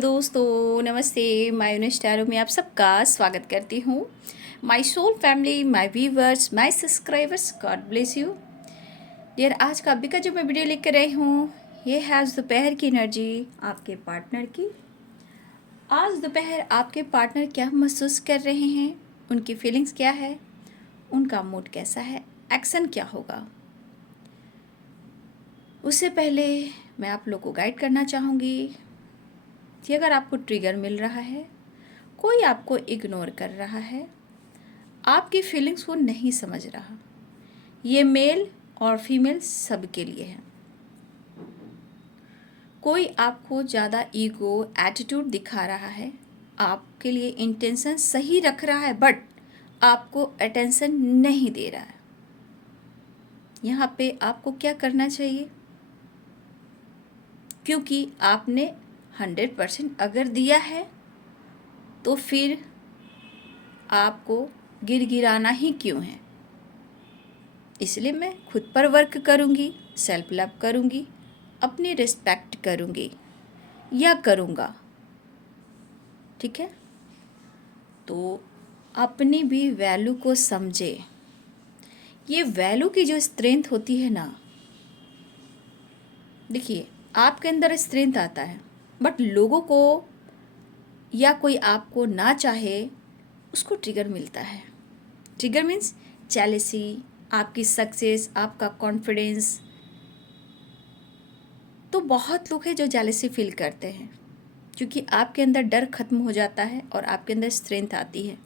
दोस्तों, नमस्ते। माय स्टारों में आप सबका स्वागत करती हूँ। My soul family, my viewers, my subscribers, God bless you dear. आज का अभी का जो मैं वीडियो लेकर आई हूँ, ये है आज दोपहर की एनर्जी आपके पार्टनर की। आज दोपहर आपके पार्टनर क्या महसूस कर रहे हैं, उनकी फीलिंग्स क्या है, उनका मूड कैसा है, एक्शन क्या होगा। उससे पहले मैं आप लोग को गाइड करना चाहूँगी कि अगर आपको ट्रिगर मिल रहा है, कोई आपको इग्नोर कर रहा है, आपकी फीलिंग्स को नहीं समझ रहा, ये मेल और फीमेल सबके लिए है। कोई आपको ज़्यादा ईगो एटीट्यूड दिखा रहा है, आपके लिए इंटेंशन सही रख रहा है बट आपको अटेंशन नहीं दे रहा है। यहाँ पे आपको क्या करना चाहिए, क्योंकि आपने 100% अगर दिया है तो फिर आपको गिड़गिड़ाना ही क्यों है। इसलिए मैं खुद पर वर्क करूँगी, सेल्फ लव करूँगी, अपनी रिस्पेक्ट करूँगी या करूँगा। ठीक है, तो अपनी भी वैल्यू को समझे। ये वैल्यू की जो स्ट्रेंथ होती है ना, देखिए आपके अंदर स्ट्रेंथ आता है बट लोगों को या कोई आपको ना चाहे उसको ट्रिगर मिलता है। ट्रिगर मीन्स जेलसी, आपकी सक्सेस, आपका कॉन्फिडेंस। तो बहुत लोग हैं जो जेलसी फील करते हैं, क्योंकि आपके अंदर डर खत्म हो जाता है और आपके अंदर स्ट्रेंथ आती है,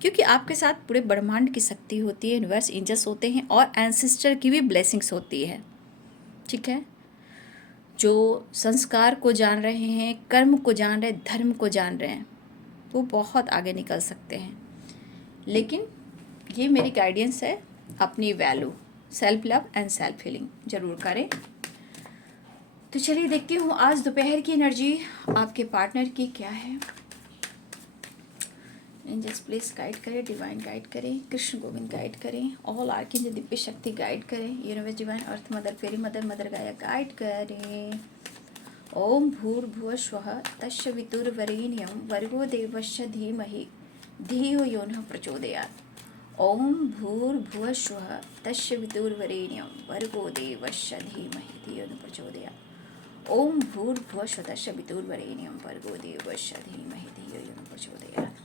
क्योंकि आपके साथ पूरे ब्रह्मांड की शक्ति होती है, यूनिवर्स एंजल्स होते हैं और एंसेस्टर की भी ब्लेसिंग्स होती है। ठीक है, जो संस्कार को जान रहे हैं, कर्म को जान रहे हैं, धर्म को जान रहे हैं, वो बहुत आगे निकल सकते हैं। लेकिन ये मेरी गाइडेंस है, अपनी value, self love and self healing जरूर करें। तो चलिए देखती हूँ आज दोपहर की एनर्जी आपके पार्टनर की क्या है। एंजल्स प्लीज गाइड करें, डिवाइन गाइड करें, कृष्ण गोविंद गाइड करें, ऑल आर्किंजल दिव्य शक्ति गाइड करें, यूनिवर्स डिवाइन अर्थ मदर फेरी मदर मदर गाया गाइड करें। ओम भूर्भुवः स्वः तस्य वितुर्वरेण्यं भर्गो देवस्य धीमहि धियो यो नः प्रचोदयात्। ओम भूर्भुवः स्वः तस्य वितुर्वरेण्यं भर्गो देवस्य धीमहि धियो यो नः प्रचोदयात्। ओम भूर्भुवः स्वः तस्य वितुर्वरेण्यं भर्गो देवस्य धीमहि धियो यो नः प्रचोदयात्।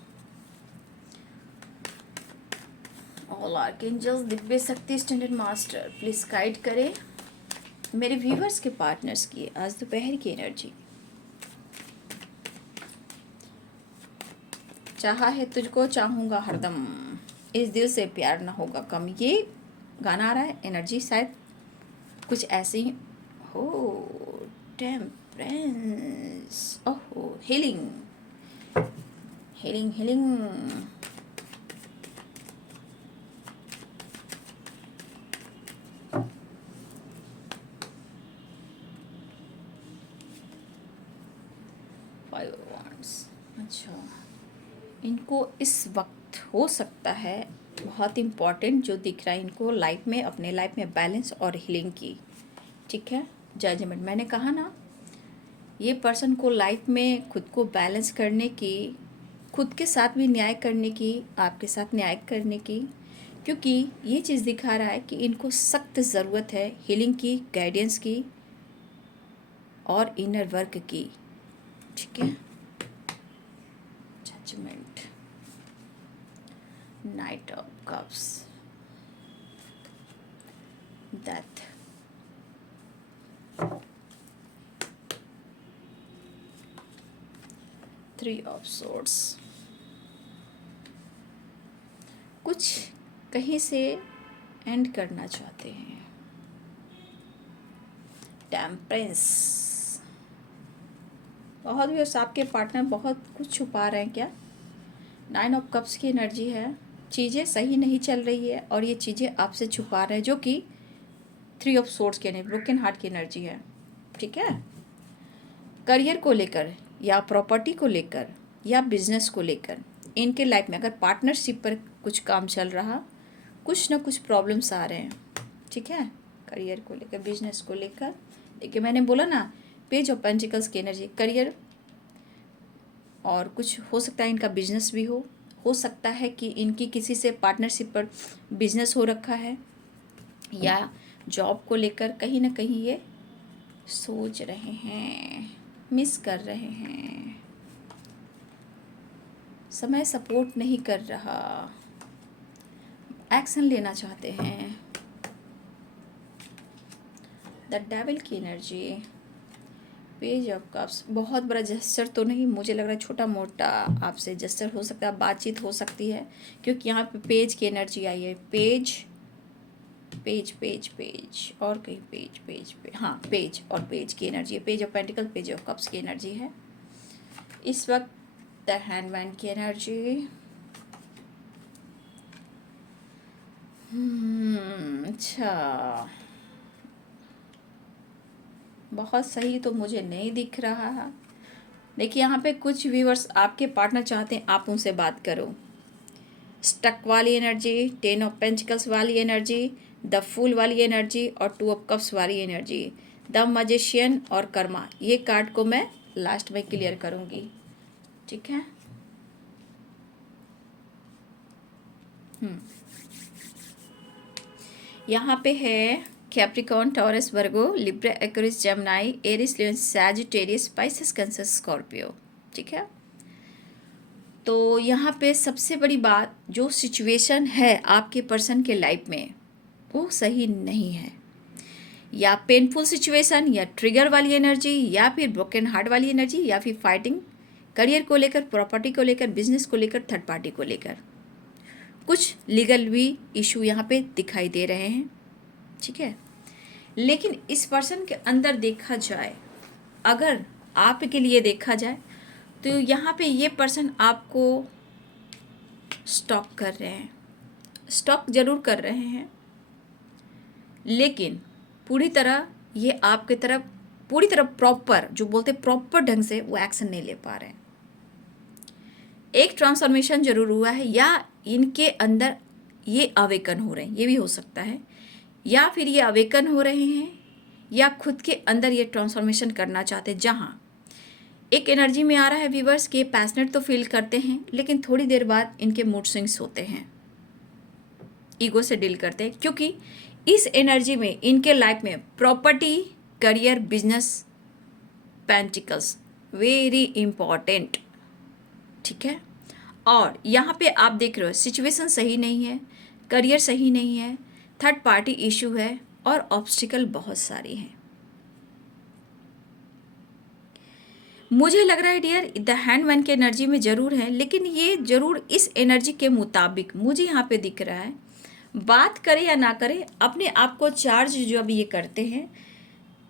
ऑल आर्कएंजल्स, दिव्य शक्ति, स्टैंडर्ड मास्टर प्लीज गाइड करें मेरे व्यूवर्स के पार्टनर्स की आज दोपहर की एनर्जी। चाहा है तुझको चाहूँगा हरदम, इस दिल से प्यार ना होगा कम। ये गाना आ रहा है, एनर्जी शायद कुछ ऐसी ही हो। टेम्परेंस, ओहो, healing healing healing. Five wands. अच्छा, इनको इस वक्त हो सकता है बहुत इम्पॉर्टेंट जो दिख रहा है इनको लाइफ में, अपने लाइफ में बैलेंस और हीलिंग की। ठीक है, जजमेंट मैंने कहा ना, ये पर्सन को लाइफ में खुद को बैलेंस करने की, खुद के साथ भी न्याय करने की, आपके साथ न्याय करने की, क्योंकि ये चीज़ दिखा रहा है कि इनको सख्त ज़रूरत है हीलिंग की, गाइडेंस की और इनर वर्क की। ठीक है, judgement, knight of cups, death, three of swords. कुछ कहीं से एंड करना चाहते हैं। टेम्परेंस, बहुत भी उस आपके पार्टनर बहुत कुछ छुपा रहे हैं क्या। नाइन ऑफ कप्स की एनर्जी है, चीज़ें सही नहीं चल रही है और ये चीज़ें आपसे छुपा रहे हैं, जो कि थ्री ऑफ सोर्ड्स की एनर्जी, ब्रोकन हार्ट की एनर्जी है। ठीक है, करियर को लेकर या प्रॉपर्टी को लेकर या बिजनेस को लेकर इनके लाइफ में अगर पार्टनरशिप पर कुछ काम चल रहा, कुछ ना कुछ प्रॉब्लम्स आ रहे हैं। ठीक है, करियर को लेकर, बिजनेस को लेकर। देखिए मैंने बोला ना, पेज ऑफ पेंटिकल्स की एनर्जी, करियर और कुछ हो सकता है इनका बिजनेस भी हो सकता है कि इनकी किसी से पार्टनरशिप पर बिजनेस हो रखा है, या जॉब को लेकर कहीं ना कहीं ये सोच रहे हैं, मिस कर रहे हैं, समय सपोर्ट नहीं कर रहा, एक्शन लेना चाहते हैं। द डेविल की एनर्जी, पेज ऑफ कप्स, बहुत बड़ा जेस्चर तो नहीं, मुझे लग रहा है छोटा मोटा आपसे जेस्चर हो सकता है, बातचीत हो सकती है, क्योंकि यहाँ पे पेज की एनर्जी आई है। पेज पेज पेज पेज और कहीं पेज पेज पे, हाँ पेज और पेज की एनर्जी है। Page of pentacle, page of cups की एनर्जी है इस वक्त। द हैंडमैन की एनर्जी, अच्छा, बहुत सही तो मुझे नहीं दिख रहा है। देखिए यहाँ पे कुछ व्यूअर्स आपके पार्टनर चाहते हैं आप उनसे बात करो। स्टक वाली एनर्जी, 10 ऑफ पेंटिकल्स वाली एनर्जी, द फूल वाली एनर्जी और 2 ऑफ कप्स वाली एनर्जी, द मैजिशियन और कर्मा। ये कार्ड को मैं लास्ट में क्लियर करूँगी, ठीक है। यहाँ पे है कैप्रिकॉर्न, टॉरस, वर्गो, लिब्रा, एक्वेरियस, जेमिनी, एरिस, लियो, सैजिटेरियस, स्पाइसेस, कैंसर, स्कॉर्पियो, ठीक है। तो यहाँ पे सबसे बड़ी बात, जो सिचुएशन है आपके पर्सन के लाइफ में वो सही नहीं है, या पेनफुल सिचुएशन, या ट्रिगर वाली एनर्जी, या फिर ब्रोकन हार्ट वाली एनर्जी, या फिर फाइटिंग करियर को लेकर, प्रॉपर्टी को लेकर, बिजनेस को लेकर, थर्ड पार्टी को लेकर, कुछ लीगल भी इशू यहाँ पे दिखाई दे रहे हैं, ठीक है। लेकिन इस पर्सन के अंदर देखा जाए, अगर आपके लिए देखा जाए, तो यहाँ पे ये पर्सन आपको स्टॉक कर रहे हैं, स्टॉक जरूर कर रहे हैं, लेकिन पूरी तरह ये आपके तरफ पूरी तरह प्रॉपर, जो बोलते प्रॉपर ढंग से वो एक्शन नहीं ले पा रहे हैं। एक ट्रांसफॉर्मेशन जरूर हुआ है, या इनके अंदर ये अवेकन हो रहे हैं, ये भी हो सकता है, या फिर ये अवेकन हो रहे हैं, या खुद के अंदर ये ट्रांसफॉर्मेशन करना चाहते हैं। जहाँ एक एनर्जी में आ रहा है व्यूअर्स के पैशनेट तो फील करते हैं, लेकिन थोड़ी देर बाद इनके मूड स्विंग्स होते हैं, ईगो से डील करते हैं, क्योंकि इस एनर्जी में इनके लाइफ में property, career, business, pentacles very important, ठीक है। और यहाँ पे आप देख रहे हो सिचुएशन सही नहीं है, करियर सही नहीं है, थर्ड पार्टी इशू है, और ऑब्स्टिकल बहुत सारी हैं। मुझे लग रहा है डियर, द हैंडमैन की एनर्जी में ज़रूर है, लेकिन ये ज़रूर इस एनर्जी के मुताबिक मुझे यहाँ पे दिख रहा है, बात करे या ना करे, अपने आप को चार्ज जो अभी ये करते हैं,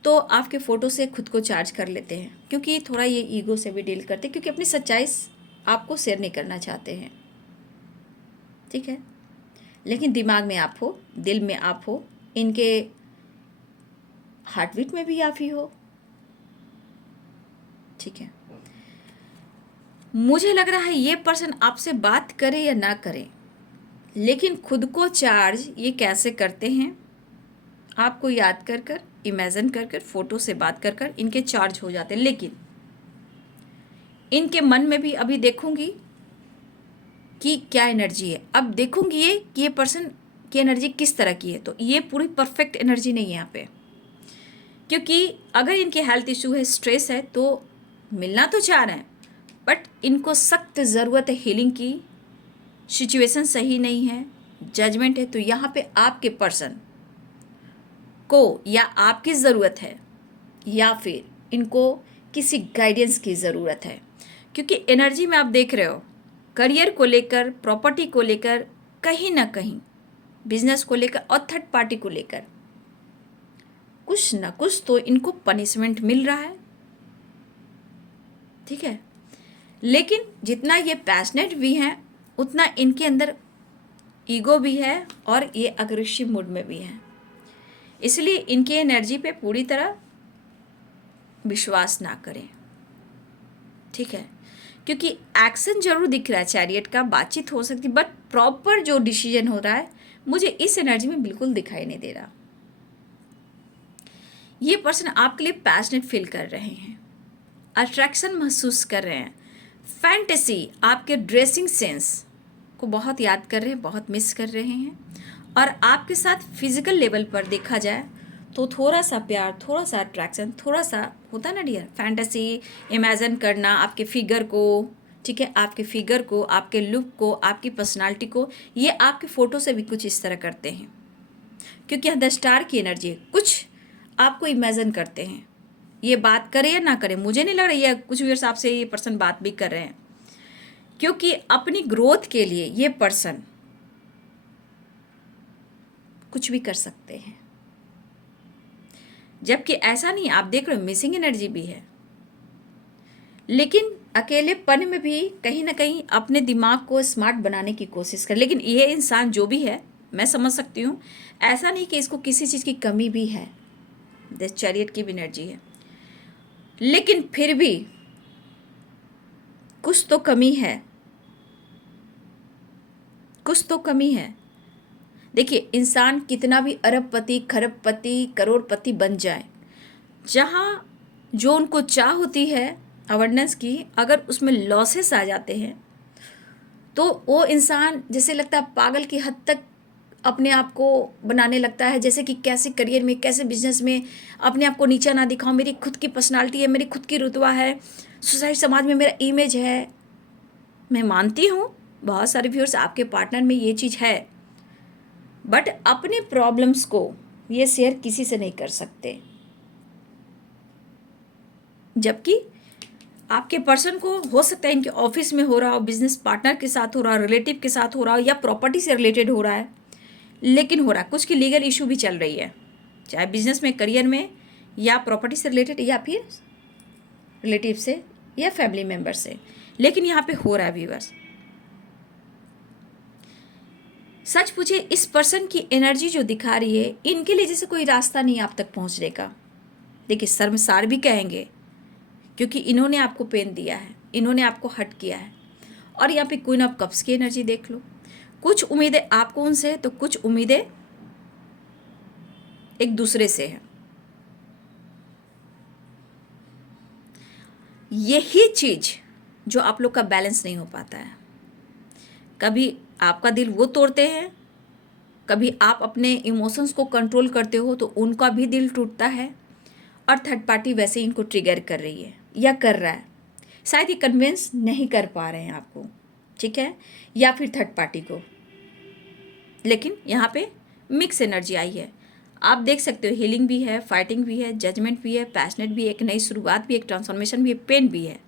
तो आपके फ़ोटो से खुद को चार्ज कर लेते हैं, क्योंकि थोड़ा ये ईगो से भी डील करते हैं, क्योंकि अपनी सच्चाई आपको शेयर नहीं करना चाहते हैं, ठीक है। लेकिन दिमाग में आप हो, दिल में आप हो, इनके हार्ट बीट में भी आप ही हो, ठीक है। मुझे लग रहा है ये पर्सन आपसे बात करे या ना करे, लेकिन खुद को चार्ज ये कैसे करते हैं, आपको याद कर कर, इमेजिन कर कर, फोटो से बात कर कर इनके चार्ज हो जाते हैं। लेकिन इनके मन में भी अभी देखूंगी कि क्या एनर्जी है, अब देखूंगी ये कि ये पर्सन की एनर्जी किस तरह की है। तो ये पूरी परफेक्ट एनर्जी नहीं है यहाँ पे, क्योंकि अगर इनके हेल्थ इशू है, स्ट्रेस है, तो मिलना तो चाह रहे हैं, बट इनको सख्त ज़रूरत है हीलिंग की, सिचुएशन सही नहीं है, जजमेंट है। तो यहाँ पे आपके पर्सन को या आपकी ज़रूरत है, या फिर इनको किसी गाइडेंस की ज़रूरत है, क्योंकि एनर्जी में आप देख रहे हो करियर को लेकर, प्रॉपर्टी को लेकर, कहीं ना कहीं बिजनेस को लेकर और थर्ड पार्टी को लेकर कुछ ना कुछ तो इनको पनिशमेंट मिल रहा है, ठीक है। लेकिन जितना ये पैशनेट भी हैं, उतना इनके अंदर ईगो भी है और ये अग्रेसिव मूड में भी हैं, इसलिए इनकी एनर्जी पे पूरी तरह विश्वास ना करें, ठीक है। क्योंकि एक्शन जरूर दिख रहा है चैरियट का, बातचीत हो सकती, बट प्रॉपर जो डिसीजन हो रहा है मुझे इस एनर्जी में बिल्कुल दिखाई नहीं दे रहा। ये पर्सन आपके लिए पैशनेट फील कर रहे हैं, अट्रैक्शन महसूस कर रहे हैं, फैंटेसी, आपके ड्रेसिंग सेंस को बहुत याद कर रहे हैं, बहुत मिस कर रहे हैं। और आपके साथ फिजिकल लेवल पर देखा जाए तो थोड़ा सा प्यार, थोड़ा सा अट्रैक्शन, थोड़ा सा होता है ना डियर, फैंटेसी इमेजिन करना आपके फिगर को, ठीक है, आपके फिगर को, आपके लुक को, आपकी पर्सनालिटी को, ये आपके फ़ोटो से भी कुछ इस तरह करते हैं, क्योंकि यहाँ द स्टार की एनर्जी है। कुछ आपको इमेजिन करते हैं, ये बात करें या ना करें, मुझे नहीं लग रहा है कुछ व्यूअर्स आपसे ये पर्सन बात भी कर रहे हैं, क्योंकि अपनी ग्रोथ के लिए ये पर्सन कुछ भी कर सकते हैं। जबकि ऐसा नहीं, आप देख रहे हो मिसिंग एनर्जी भी है, लेकिन अकेलेपन में भी कहीं ना कहीं अपने दिमाग को स्मार्ट बनाने की कोशिश कर। लेकिन ये इंसान जो भी है, मैं समझ सकती हूँ, ऐसा नहीं कि इसको किसी चीज़ की कमी भी है, द चैरियट की भी एनर्जी है, लेकिन फिर भी कुछ तो कमी है, कुछ तो कमी है। देखिए, इंसान कितना भी अरबपति, खरबपति, करोड़पति बन जाए, जहाँ जो उनको चाह होती है अवेयरनेस की, अगर उसमें लॉसेस आ जाते हैं तो वो इंसान जैसे लगता है पागल की हद तक अपने आप को बनाने लगता है, जैसे कि कैसे करियर में, कैसे बिजनेस में अपने आप को नीचा ना दिखाऊं, मेरी खुद की पर्सनालिटी है, मेरी खुद की रुतबा है, सोसाइटी समाज में मेरा इमेज है। मैं मानती हूँ बहुत सारे व्यूअर्स आपके पार्टनर में ये चीज़ है, बट अपने प्रॉब्लम्स को ये शेयर किसी से नहीं कर सकते। जबकि आपके पर्सन को हो सकता है इनके ऑफिस में हो रहा हो, बिजनेस पार्टनर के साथ हो रहा हो, रिलेटिव के साथ हो रहा हो, या प्रॉपर्टी से रिलेटेड हो रहा है, लेकिन हो रहा है कुछ की लीगल इशू भी चल रही है, चाहे बिजनेस में, करियर में, या प्रॉपर्टी से रिलेटेड, या फिर रिलेटिव से या फैमिली मेम्बर से, लेकिन यहाँ पे हो रहा है व्यूअर्स। सच पूछे, इस पर्सन की एनर्जी जो दिखा रही है, इनके लिए जैसे कोई रास्ता नहीं आप तक पहुँचने का। देखिए, शर्मसार भी कहेंगे, क्योंकि इन्होंने आपको पेन दिया है, इन्होंने आपको हर्ट किया है। और यहाँ पे क्वीन ऑफ कप्स की एनर्जी देख लो, कुछ उम्मीदें आपको उनसे है, तो कुछ उम्मीदें एक दूसरे से है। यही चीज जो आप लोग का बैलेंस नहीं हो पाता है। कभी आपका दिल वो तोड़ते हैं, कभी आप अपने इमोशंस को कंट्रोल करते हो तो उनका भी दिल टूटता है, और थर्ड पार्टी वैसे ही इनको ट्रिगर कर रही है या कर रहा है, शायद ये कन्विंस नहीं कर पा रहे हैं आपको, ठीक है, या फिर थर्ड पार्टी को। लेकिन यहाँ पे मिक्स एनर्जी आई है, आप देख सकते हो, हीलिंग भी है, फाइटिंग भी है, जजमेंट भी है, पैशनेट भी है, एक नई शुरुआत भी, एक ट्रांसफॉर्मेशन भी है, पेन भी है।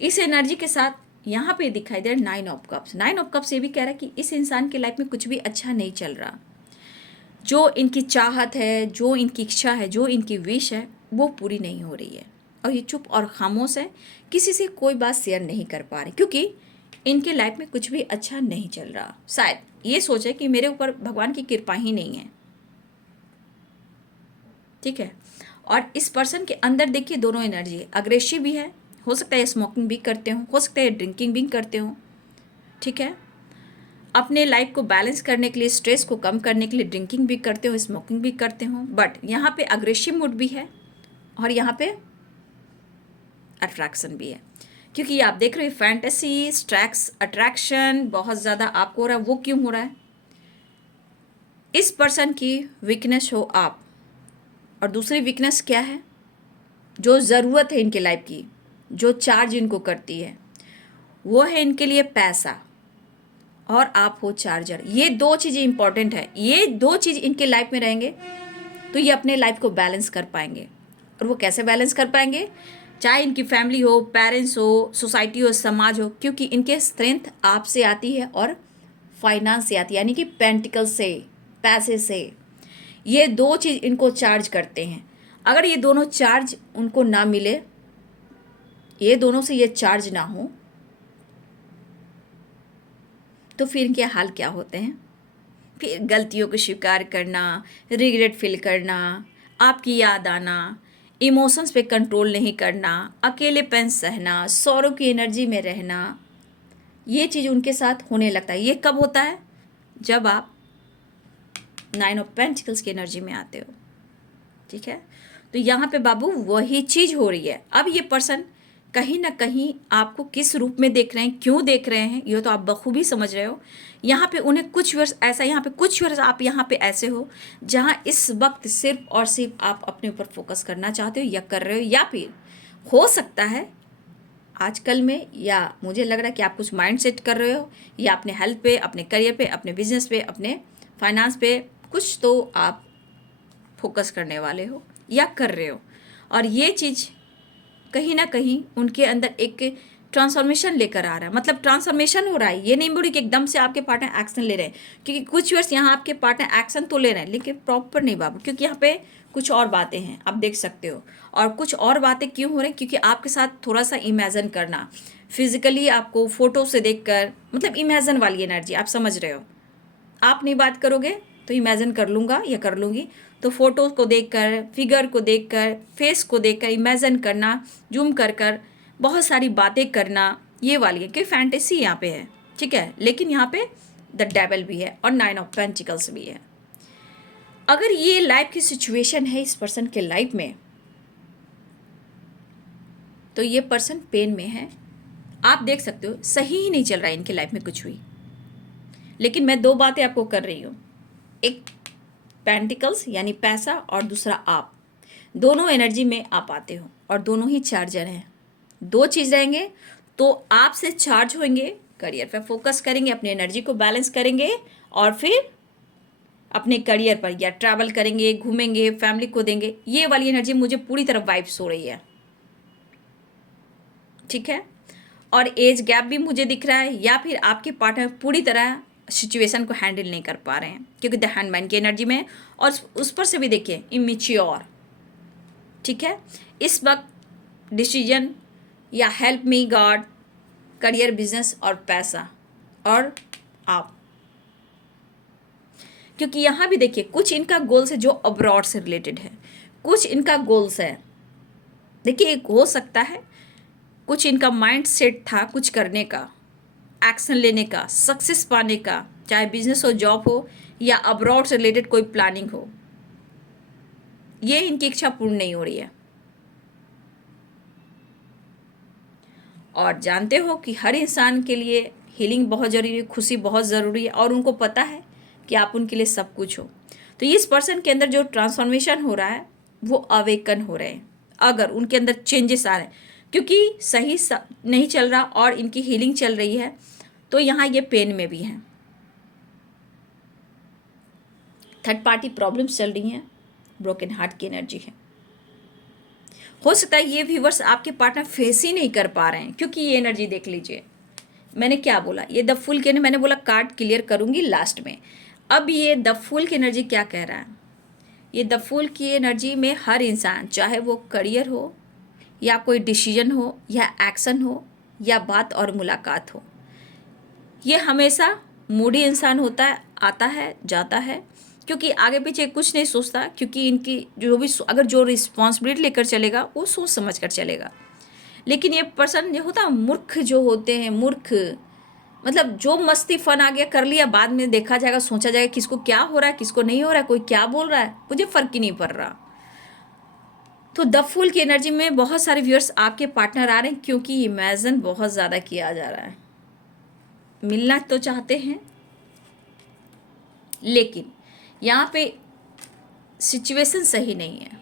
इस एनर्जी के साथ यहाँ पे दिखाई दे रहा है 9 ऑफ कप्स। 9 ऑफ कप्स ये भी कह रहा है कि इस इंसान की लाइफ में कुछ भी अच्छा नहीं चल रहा, जो इनकी चाहत है, जो इनकी इच्छा है, जो इनकी विश है, वो पूरी नहीं हो रही है, और ये चुप और खामोश है, किसी से कोई बात शेयर नहीं कर पा रहे, क्योंकि इनके लाइफ में कुछ भी अच्छा नहीं चल रहा। शायद ये सोचे कि मेरे ऊपर भगवान की कृपा ही नहीं है, ठीक है। और इस पर्सन के अंदर देखिए दोनों एनर्जी है, अग्रेसिव भी है, हो सकता है स्मोकिंग भी करते हो सकता है ड्रिंकिंग भी करते हो, ठीक है, अपने लाइफ को बैलेंस करने के लिए, स्ट्रेस को कम करने के लिए ड्रिंकिंग भी करते हो, स्मोकिंग भी करते हो, बट यहाँ पे अग्रेसिव मूड भी है, और यहाँ पे अट्रैक्शन भी है, क्योंकि आप देख रहे हो फैंटेसी, स्ट्रैक्स, अट्रैक्शन बहुत ज़्यादा आपको हो रहा है। वो क्यों हो रहा है? इस पर्सन की वीकनेस हो आप, और दूसरी वीकनेस क्या है, जो ज़रूरत है इनके लाइफ की, जो चार्ज इनको करती है, वो है इनके लिए पैसा, और आप हो चार्जर। ये दो चीज़ें इंपॉर्टेंट है, ये दो चीज़ इनके लाइफ में रहेंगे तो ये अपने लाइफ को बैलेंस कर पाएंगे। और वो कैसे बैलेंस कर पाएंगे? चाहे इनकी फैमिली हो, पेरेंट्स हो, सोसाइटी हो, समाज हो, क्योंकि इनके स्ट्रेंथ आपसे आती है और फाइनेंस से आती है, यानी कि पेंटिकल से, पैसे से। ये दो चीज़ इनको चार्ज करते हैं। अगर ये दोनों चार्ज उनको ना मिले, ये दोनों से ये चार्ज ना हो, तो फिर इनके हाल क्या होते हैं? फिर गलतियों को स्वीकार करना, रिग्रेट फील करना, आपकी याद आना, इमोशंस पे कंट्रोल नहीं करना, अकेलेपन सहना, सौरों की एनर्जी में रहना, ये चीज़ उनके साथ होने लगता है। ये कब होता है? जब आप 9 ऑफ पेंटिकल्स की एनर्जी में आते हो, ठीक है। तो यहाँ पे बाबू वही चीज़ हो रही है। अब ये पर्सन कहीं ना कहीं आपको किस रूप में देख रहे हैं, क्यों देख रहे हैं, ये तो आप बखूबी समझ रहे हो। यहाँ पे उन्हें कुछ वर्ष ऐसा, यहाँ पे कुछ वर्ष आप यहाँ पे ऐसे हो जहाँ इस वक्त सिर्फ और सिर्फ आप अपने ऊपर फोकस करना चाहते हो या कर रहे हो, या फिर हो सकता है आजकल में, या मुझे लग रहा है कि आप कुछ माइंड सेट कर रहे हो, या अपने हेल्थ पे, अपने करियर पे, अपने बिजनेस पे, अपने फाइनेंस पे कुछ तो आप फोकस करने वाले हो या कर रहे हो। और ये चीज़ कहीं ना कहीं उनके अंदर एक ट्रांसफॉर्मेशन लेकर आ रहा है, मतलब ट्रांसफॉर्मेशन हो रहा है। ये नहीं बोली कि एकदम से आपके पार्टनर एक्शन ले रहे हैं, क्योंकि कुछ वर्ष यहाँ आपके पार्टनर एक्शन तो ले रहे हैं लेकिन प्रॉपर नहीं बाबू, क्योंकि यहाँ पे कुछ और बातें हैं, आप देख सकते हो। और कुछ और बातें क्यों हो रही हैं, क्योंकि आपके साथ थोड़ा सा इमेजिन करना, फिजिकली आपको फोटो से देखकर, मतलब इमेजिन वाली एनर्जी, आप समझ रहे हो। आप नहीं बात करोगे तो इमेजिन कर लूँगा या कर लूँगी, तो फोटो को देखकर, फिगर को देखकर, फेस को देखकर इमेजिन करना, जूम कर कर बहुत सारी बातें करना, ये वाली है कि फैंटेसी यहाँ पे है, ठीक है। लेकिन यहाँ पे द डेविल भी है और 9 ऑफ पेंटिकल्स भी है। अगर ये लाइफ की सिचुएशन है इस पर्सन के लाइफ में, तो ये पर्सन पेन में है। आप देख सकते हो सही ही नहीं चल रहा है इनके लाइफ में कुछ भी। लेकिन मैं दो बातें आपको कर रही हूँ, एक पेंटिकल्स यानी पैसा और दूसरा आप, दोनों एनर्जी में आप आते हो और दोनों ही चार्जर हैं। दो चीज़ रहेंगे तो आपसे चार्ज होंगे, करियर पे फोकस करेंगे, अपनी एनर्जी को बैलेंस करेंगे और फिर अपने करियर पर या ट्रैवल करेंगे, घूमेंगे, फैमिली को देंगे। ये वाली एनर्जी मुझे पूरी तरह वाइब्स हो रही है, ठीक है। और एज गैप भी मुझे दिख रहा है, या फिर आपके पार्टनर पूरी तरह सिचुएशन को हैंडल नहीं कर पा रहे हैं क्योंकि द हैंडमैन की एनर्जी में, और उस पर से भी देखिए इमेच्योर, ठीक है। इस वक्त डिसीजन या help me God, career, business और पैसा और आप, क्योंकि यहाँ भी देखिए कुछ इनका गोल्स है जो अब्रॉड से रिलेटेड है, कुछ इनका गोल्स है। देखिए एक हो सकता है कुछ इनका माइंड सेट था कुछ करने का, एक्शन लेने का, सक्सेस पाने का, चाहे बिजनेस हो, जॉब हो या अब्रॉड से रिलेटेड कोई प्लानिंग हो, ये इनकी इच्छा पूर्ण नहीं हो रही है। और जानते हो कि हर इंसान के लिए हीलिंग बहुत ज़रूरी है, खुशी बहुत ज़रूरी है, और उनको पता है कि आप उनके लिए सब कुछ हो। तो इस पर्सन के अंदर जो ट्रांसफॉर्मेशन हो रहा है वो अवेकन हो रहे हैं, अगर उनके अंदर चेंजेस आ रहे हैं, क्योंकि सही नहीं चल रहा और इनकी हीलिंग चल रही है, तो यहाँ ये पेन में भी हैं, थर्ड पार्टी प्रॉब्लम्स चल रही हैं, ब्रोकन हार्ट की एनर्जी है। हो सकता है ये व्यूवर्स आपके पार्टनर फेस ही नहीं कर पा रहे हैं, क्योंकि ये एनर्जी देख लीजिए, मैंने क्या बोला, ये द फूल की, मैंने बोला कार्ड क्लियर करूंगी लास्ट में। अब ये द फूल की एनर्जी क्या कह रहा है, ये द फूल की एनर्जी में हर इंसान, चाहे वो करियर हो या कोई डिसीजन हो या एक्शन हो या बात और मुलाकात हो, ये हमेशा मूडी इंसान होता है, आता है जाता है, क्योंकि आगे पीछे कुछ नहीं सोचता, क्योंकि इनकी जो भी अगर जो रिस्पॉन्सिबिलिटी लेकर चलेगा वो सोच समझ कर चलेगा। लेकिन ये पर्सन जो होता है मूर्ख, जो होते हैं मूर्ख, मतलब जो मस्ती फन आ गया कर लिया, बाद में देखा जाएगा, सोचा जाएगा किसको क्या हो रहा है, किसको नहीं हो रहा है, कोई क्या बोल रहा है, मुझे फर्क ही नहीं पड़ रहा। तो द फूल की एनर्जी में बहुत सारे व्यूअर्स आपके पार्टनर आ रहे हैं, क्योंकि इमेजिन बहुत ज़्यादा किया जा रहा है, मिलना तो चाहते हैं लेकिन यहाँ पे सिचुएशन सही नहीं है।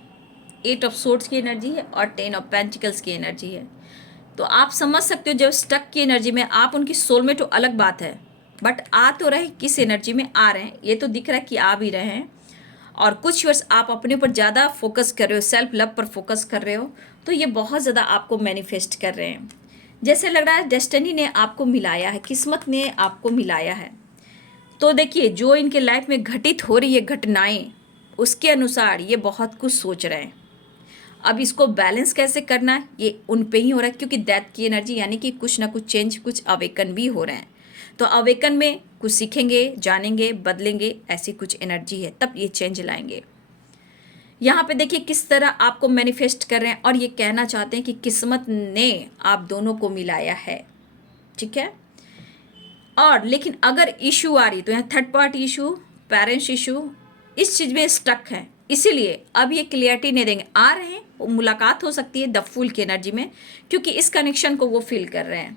8 ऑफ सोर्ड्स की एनर्जी है और 10 ऑफ पेंटिकल्स की एनर्जी है। तो आप समझ सकते हो जब स्टक की एनर्जी में आप उनकी सोलमेट तो अलग बात है, बट आ तो रहे किस एनर्जी में आ रहे हैं, ये तो दिख रहा है कि आ भी रहे हैं। और कुछ वर्ष आप अपने ऊपर ज़्यादा फोकस कर रहे हो, सेल्फ लव पर फोकस कर रहे हो, तो ये बहुत ज़्यादा आपको मैनिफेस्ट कर रहे हैं। जैसे लग रहा है डेस्टिनी ने आपको मिलाया है, किस्मत ने आपको मिलाया है। तो देखिए जो इनके लाइफ में घटित हो रही है घटनाएं, उसके अनुसार ये बहुत कुछ सोच रहे हैं। अब इसको बैलेंस कैसे करना है ये उन पे ही हो रहा है, क्योंकि डेथ की एनर्जी यानी कि कुछ ना कुछ चेंज, कुछ अवेकन भी हो रहे हैं। तो अवेकन में कुछ सीखेंगे, जानेंगे, बदलेंगे, ऐसी कुछ एनर्जी है, तब ये चेंज लाएंगे। यहाँ पे देखिए किस तरह आपको मैनिफेस्ट कर रहे हैं और ये कहना चाहते हैं कि किस्मत ने आप दोनों को मिलाया है, ठीक है। और लेकिन अगर इशू आ रही तो यहाँ third party issue, parents issue, इस चीज़ में स्टक है, इसीलिए अब ये क्लियरिटी नहीं देंगे, आ रहे हैं, मुलाकात हो सकती है द फूल की एनर्जी में, क्योंकि इस कनेक्शन को वो फील कर रहे हैं।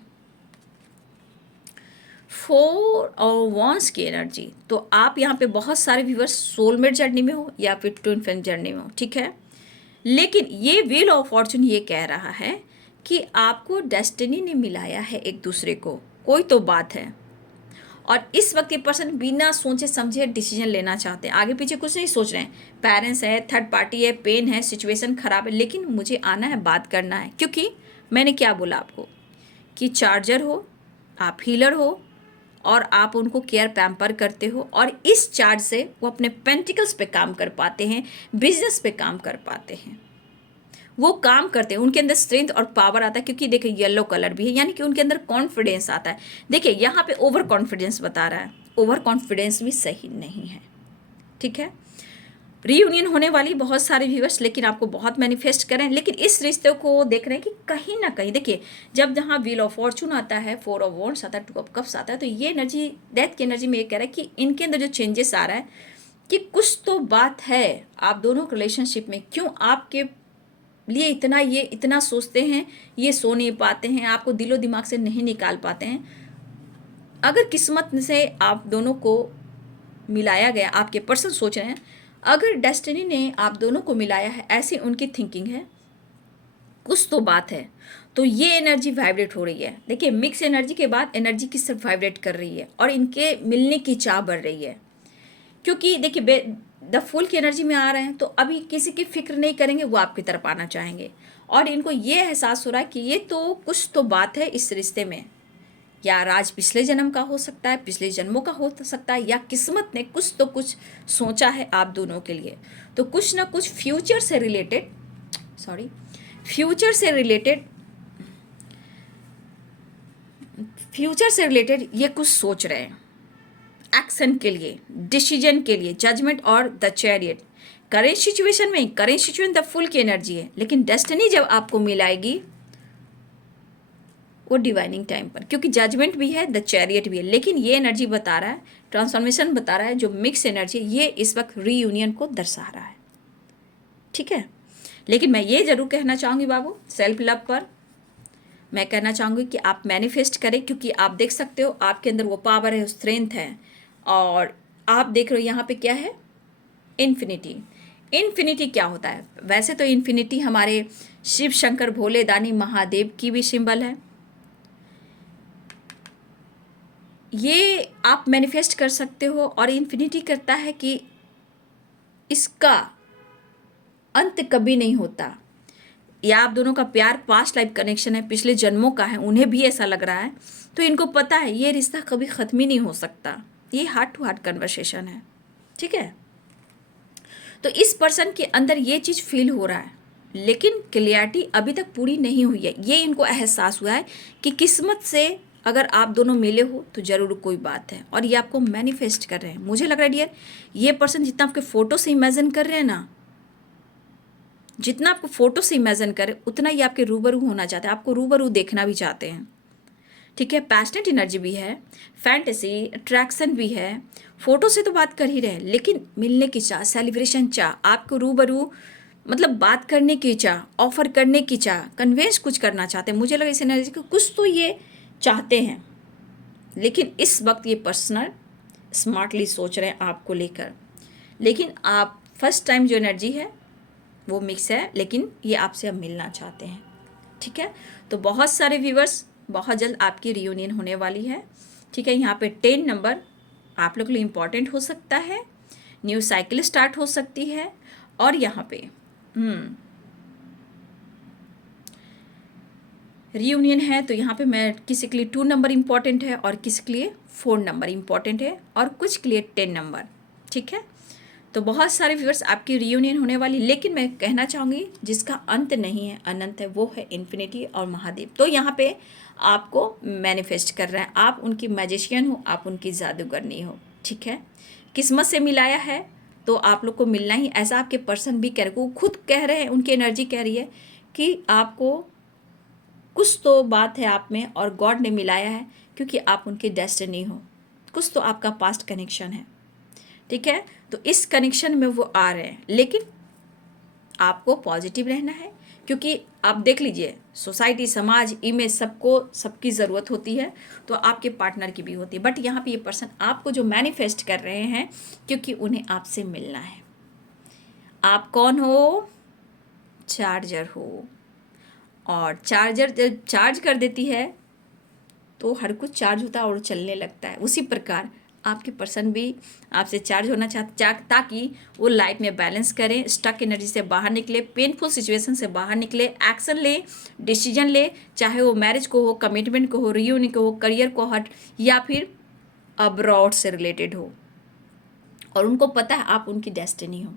4 और वॉन्स की एनर्जी, तो आप यहाँ पे बहुत सारे व्यूअर्स सोलमेट जर्नी में हो या फिर ट्विन फ्लेम जर्नी में हो, ठीक है। लेकिन ये व्हील ऑफ फॉर्चून ये कह रहा है कि आपको डेस्टिनी ने मिलाया है एक दूसरे को, कोई तो बात है। और इस वक्त ये पर्सन बिना सोचे समझे डिसीजन लेना चाहते हैं, आगे पीछे कुछ नहीं सोच रहे हैं। पेरेंट्स है, थर्ड पार्टी है, पेन है, सिचुएशन खराब है, लेकिन मुझे आना है, बात करना है। क्योंकि मैंने क्या बोला आपको कि चार्जर हो, आप हीलर हो और आप उनको केयर पैम्पर करते हो, और इस चार्ज से वो अपने पेंटिकल्स पे काम कर पाते हैं, बिजनेस पे काम कर पाते हैं, वो काम करते हैं, उनके अंदर स्ट्रेंथ और पावर आता है। क्योंकि देखिए येलो कलर भी है, यानी कि उनके अंदर कॉन्फिडेंस आता है। देखिए यहाँ पे ओवर कॉन्फिडेंस बता रहा है, ओवर कॉन्फिडेंस भी सही नहीं है, ठीक है। रीयूनियन होने वाली बहुत सारे व्यूअर्स, लेकिन आपको बहुत मैनिफेस्ट करें, लेकिन इस रिश्ते को देख रहे हैं कि कहीं ना कहीं, देखिए जब जहाँ व्हील ऑफ फॉर्चून आता है, 4 ऑफ वॉन्ड्स आता है, 2 ऑफ कप्स आता है, तो ये एनर्जी डेथ की एनर्जी में ये कह रहा है कि इनके अंदर जो चेंजेस आ रहा है कि कुछ तो बात है आप दोनों के रिलेशनशिप में। क्यों आपके लिए ये इतना सोचते हैं, ये सो नहीं पाते हैं, आपको दिलो दिमाग से नहीं निकाल पाते हैं। अगर किस्मत से आप दोनों को मिलाया गया, आपके पर्सन सोच रहे हैं, अगर डेस्टिनी ने आप दोनों को मिलाया है, ऐसी उनकी थिंकिंग है, कुछ तो बात है। तो ये एनर्जी वाइब्रेट हो रही है। देखिए मिक्स एनर्जी के बाद एनर्जी की सिर्फ वाइब्रेट कर रही है और इनके मिलने की चाह बढ़ रही है। क्योंकि देखिए द फूल की एनर्जी में आ रहे हैं, तो अभी किसी की फिक्र नहीं करेंगे, वो आपकी तरफ आना चाहेंगे। और इनको ये एहसास हो रहा है कि ये तो कुछ तो बात है इस रिश्ते में, या राज पिछले जन्म का हो सकता है, पिछले जन्मों का हो सकता है, या किस्मत ने कुछ तो कुछ सोचा है आप दोनों के लिए। तो कुछ ना कुछ फ्यूचर से रिलेटेड ये कुछ सोच रहे हैं, एक्शन के लिए, डिसीजन के लिए, जजमेंट और the chariot. Current situation the full की एनर्जी है, लेकिन डेस्टिनी जब आपको मिलाएगी वो डिवाइनिंग टाइम पर, क्योंकि जजमेंट भी है, द चैरियट भी है, लेकिन ये एनर्जी बता रहा है, ट्रांसफॉर्मेशन बता रहा है, जो मिक्स एनर्जी ये इस वक्त रीयूनियन को दर्शा रहा है, ठीक है। लेकिन मैं ये जरूर कहना चाहूँगी बाबू, सेल्फ लव पर मैं कहना चाहूँगी कि आप मैनिफेस्ट करें, क्योंकि आप देख सकते हो आपके अंदर वो पावर है, स्ट्रेंथ है। और आप देख रहे हो यहाँ पे क्या है, इन्फिनिटी क्या होता है? वैसे तो इन्फिनिटी हमारे शिव शंकर भोले दानी महादेव की भी सिंबल है। ये आप मैनिफेस्ट कर सकते हो, और इन्फिनिटी करता है कि इसका अंत कभी नहीं होता, या आप दोनों का प्यार पास्ट लाइफ कनेक्शन है, पिछले जन्मों का है, उन्हें भी ऐसा लग रहा है। तो इनको पता है ये रिश्ता कभी ख़त्म ही नहीं हो सकता, ये हार्ट टू हार्ट कन्वर्सेशन है, ठीक है। तो इस पर्सन के अंदर ये चीज़ फील हो रहा है, लेकिन क्लियरिटी अभी तक पूरी नहीं हुई है। ये इनको एहसास हुआ है कि किस्मत से अगर आप दोनों मिले हो तो ज़रूर कोई बात है, और ये आपको मैनिफेस्ट कर रहे हैं। मुझे लग रहा है डियर, ये पर्सन जितना आपके फ़ोटो से इमेजिन कर रहे हैं ना, जितना आपको फ़ोटो से इमेजिन करें, उतना ही आपके रूबरू होना चाहते हैं, आपको रूबरू देखना भी चाहते हैं, ठीक है। पैशनेट एनर्जी भी है, फैंटेसी अट्रैक्शन भी है, फ़ोटो से तो बात कर ही रहे हैं, लेकिन मिलने की चाह, सेलिब्रेशन चाह, आपको रूबरू मतलब बात करने की चाह, ऑफर करने की चाह, कन्वेंस कुछ करना चाहते हैं। मुझे लगा इस एनर्जी को कुछ तो ये चाहते हैं, लेकिन इस वक्त ये पर्सनल स्मार्टली सोच रहे हैं आपको लेकर। लेकिन आप फर्स्ट टाइम जो एनर्जी है वो मिक्स है, लेकिन ये आपसे अब मिलना चाहते हैं, ठीक है। तो बहुत सारे व्यूवर्स, बहुत जल्द आपकी रियूनियन होने वाली है, ठीक है। यहाँ पे 10 नंबर आप लोग के लिए इम्पॉर्टेंट हो सकता है, न्यू साइकिल स्टार्ट हो सकती है। और यहाँ पे रियूनियन है, तो यहाँ पे मैं किसी के लिए 2 नंबर इम्पॉर्टेंट है, और किसी के लिए 4 नंबर इम्पॉर्टेंट है, और कुछ के लिए 10 नंबर, ठीक है। तो बहुत सारे व्यूअर्स आपकी रियूनियन होने वाली, लेकिन मैं कहना चाहूँगी जिसका अंत नहीं है, अनंत है, वो है इन्फिनिटी और महादेव। तो यहाँ पे आपको मैनिफेस्ट कर रहे हैं, आप उनकी मैजिशियन हो, आप उनकी जादूगरनी हो, ठीक है। किस्मत से मिलाया है तो आप लोग को मिलना ही, ऐसा आपके पर्सन भी कह रहे, वो खुद कह रहे हैं, उनकी एनर्जी कह रही है कि आपको कुछ तो बात है आप में, और गॉड ने मिलाया है, क्योंकि आप उनकी डेस्टिनी हो, कुछ तो आपका पास्ट कनेक्शन है, ठीक है। तो इस कनेक्शन में वो आ रहे हैं, लेकिन आपको पॉजिटिव रहना है, क्योंकि आप देख लीजिए सोसाइटी, समाज, इमेज, सबको सबकी ज़रूरत होती है, तो आपके पार्टनर की भी होती है। बट यहाँ पे ये पर्सन आपको जो मैनिफेस्ट कर रहे हैं, क्योंकि उन्हें आपसे मिलना है। आप कौन हो? चार्जर हो, और चार्जर जब चार्ज कर देती है तो हर कुछ चार्ज होता है और चलने लगता है। उसी प्रकार आपके पर्सन भी आपसे चार्ज होना चाहते, ताकि वो लाइफ में बैलेंस करें, स्टक एनर्जी से बाहर निकले, पेनफुल सिचुएशन से बाहर निकले, एक्शन ले, डिसीजन ले, चाहे वो मैरिज को हो, कमिटमेंट को हो, रियूनियन को हो, करियर को हट, या फिर अब्रॉड से रिलेटेड हो। और उनको पता है आप उनकी डेस्टिनी हो।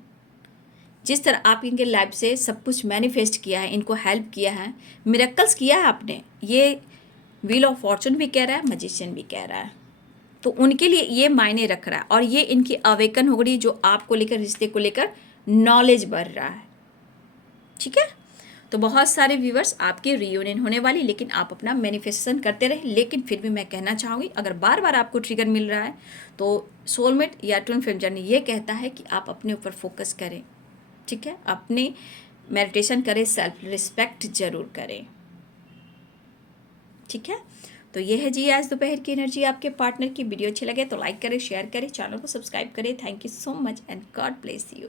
जिस तरह आप इनके लाइफ से सब कुछ मैनिफेस्ट किया है, इनको हेल्प किया है, मिरेकल्स किया है आपने, ये व्हील ऑफ फॉर्चून भी कह रहा है, मैजिशियन भी कह रहा है। तो उनके लिए ये मायने रख रहा है, और ये इनकी अवेकन हो गई, जो आपको लेकर, रिश्ते को लेकर नॉलेज बढ़ रहा है। ठीक है, तो बहुत सारे व्यूअर्स आपकी रियूनियन होने वाली, लेकिन आप अपना मैनिफेस्टेशन करते रहे। लेकिन फिर भी मैं कहना चाहूँगी, अगर बार बार आपको ट्रिगर मिल रहा है तो सोलमेट या ट्विन फ्लेम जर्नी ये कहता है कि आप अपने ऊपर फोकस करें। ठीक है, अपने मेडिटेशन करें, सेल्फ रिस्पेक्ट जरूर करें। ठीक है, तो ये है जी आज दोपहर की एनर्जी आपके पार्टनर की। वीडियो अच्छी लगे तो लाइक करें, शेयर करें, चैनल को सब्सक्राइब करें। Thank you so much and God bless you.